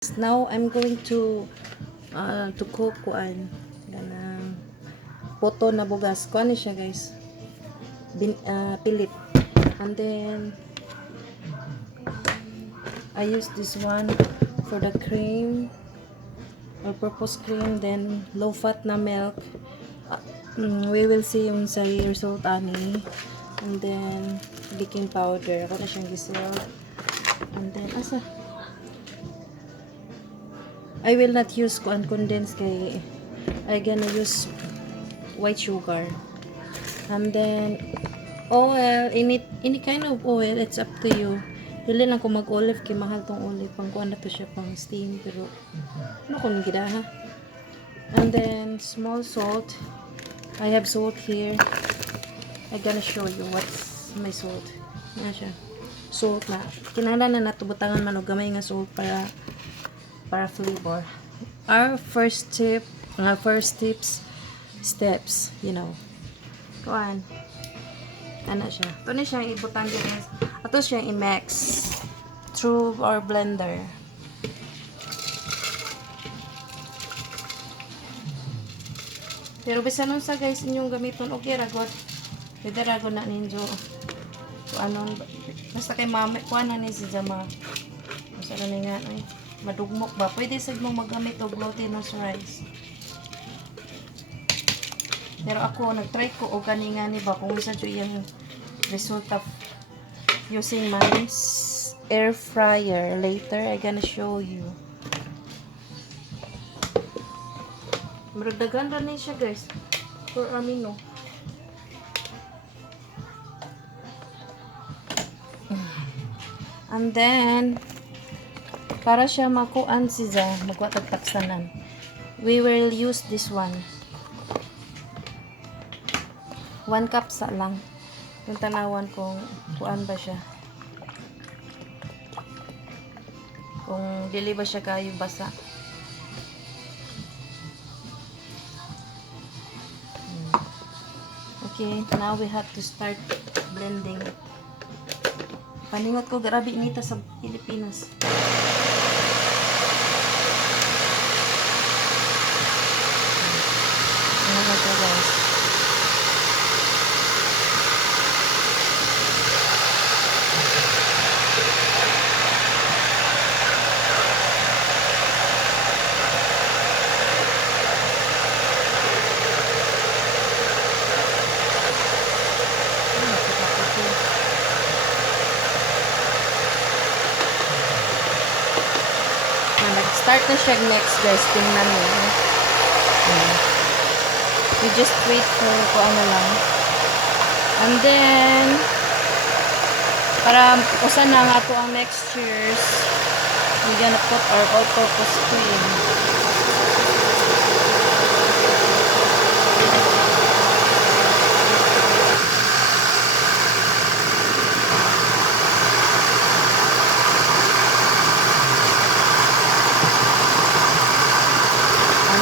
Now I'm going to cook kuan ganang poto na bugas. Kuan ni siya guys. Pilit. And then I use this one for the cream or purpose cream, then low fat na milk. We will see yung sa result ani. And then baking powder. Ako na siyang gisel. And then I will not use condensed kay I gonna use white sugar. And then oil, any kind of oil, it's up to you. Dili lang ko mag-olive kay mahal tong olive. Pang kuan na to siya pang steam, pero ano kung gida ha. And then small salt. I have salt here. I gonna show you what's my salt. Na siya. Salt na. Kinahanglan na natubutangan man og gamay nga salt para flavor. Our first steps, you know. Kuan. Ano siya? Ito na siya ibutan guys. Ito siya i-mix through our blender. Pero bisan nun sa guys inyong gamiton okay ra god. Pwede ra na ninyo. Kuanon basta kay mama kuan na ni si Jama. Basta na nga ay madugmok ba? Pwede sad mo magamit og glutinous rice. Pero ako nagtry ko og kani nga ni ba kung isa jud yung result of using my air fryer. Later I gonna show you. Maragdagan ra ni siya guys. For amino. And then para siya makuan siya magwatag-taksanan. We will use this one. 1 cup sa lang. Yung tanawan kung kuan ba siya. Kung dili ba siya kayo basa. Okay, now we have to start blending. Paningot ko grabe inita sa Pilipinas. Ano ba guys? Start na siya next guys, tingnan niyo. We just wait for kung ano lang. And then para usa na nga ako ang mixtures, we gonna put our all-purpose cream.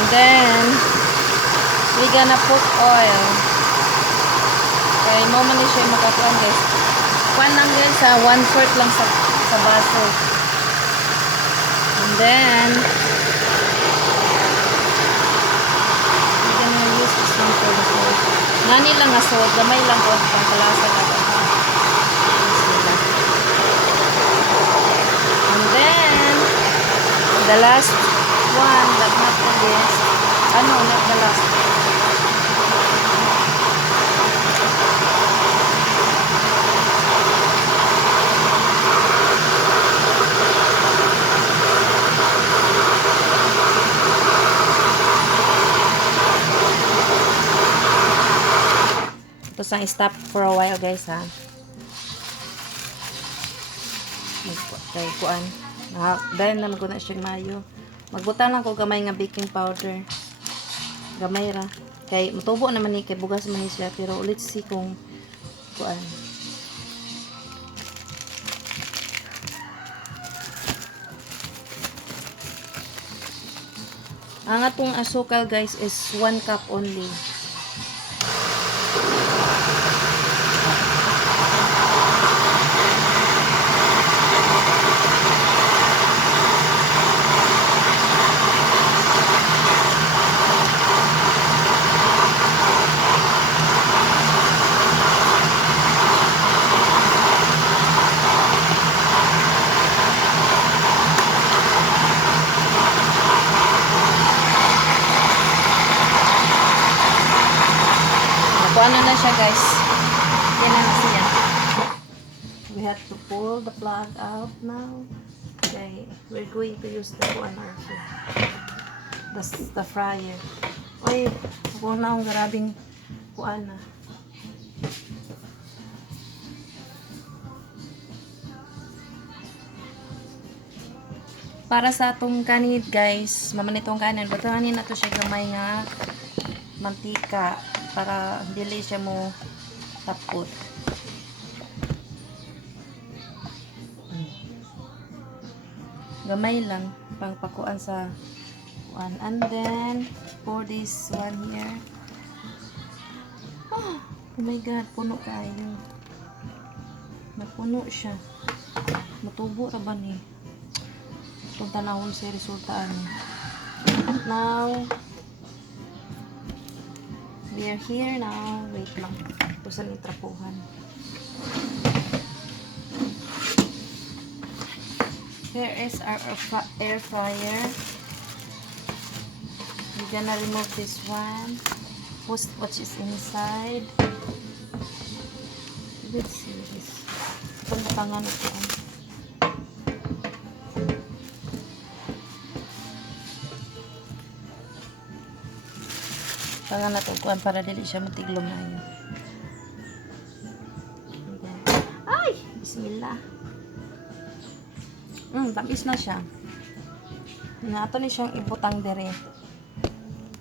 Then, we gonna put oil. Okay, mo man siya makakuan guys. Kuan lang guys sa 1/4 lang sa baso. And then, we gonna use this one for the salt. Nani lang nga salt, gamay lang po pang kalasa na ba. And then, the last one, but not the least. Not the last. Ito sang stop for a while guys ha. Kay kuan. Dahil na maguna siya mayo. Magbutan lang ko gamay nga baking powder. Gamay ra. Kay mutubo naman ni kay bugas man siya pero let's see kung kuan. Ang atong asukal guys is 1 cup only. Ano na siya, guys. Yan na siya. We have to pull the plug out now. Okay, we're going to use the the fryer. Oy, ako na ang grabing kuan na. Para sa atong kanid, guys, mamanitong kanin, batahanin na to siya gamay nga mantika para dili siya mo tapot. Gamay lang pang pakuan sa kuan. And then for this one here. Oh my god, puno kayo. Napuno siya. Matubo ra ba ni? Itong tanawon sa resultaan. Now, we are here now. Wait lang. Pusan yung trapuhan. Here is our air fryer. We're gonna remove this one. What is inside. Let's see this. Pantangan ito. Tangan na ito kuan para dili siya matiglom na yun. Ay! Bismillah. Tamis na siya. Nato ni siyang ibutang dire.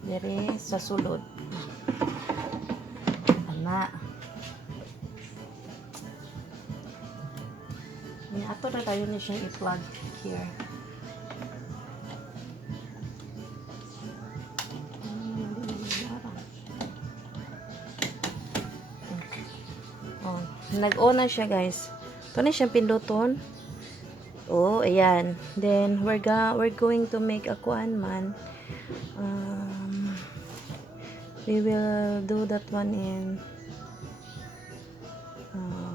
Dire sa sulod. Ana. Ato na tayo ni siyang i-plug here. Nag-on na siya, guys. Ito na siyang pinduton. Oh, ayan. Then we're going to make a kuan man. We will do that one in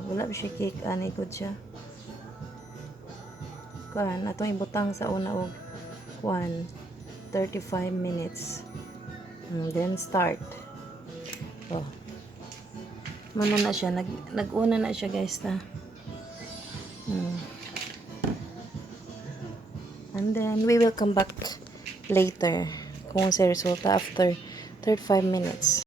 wala ba siya cake ani good siya. Kuan atong ibutang sa una og kuan 35 minutes. Then start. Oh. Muna na siya, nag-una na siya, guys, na. And then we will come back later kung sa resulta after 35 minutes.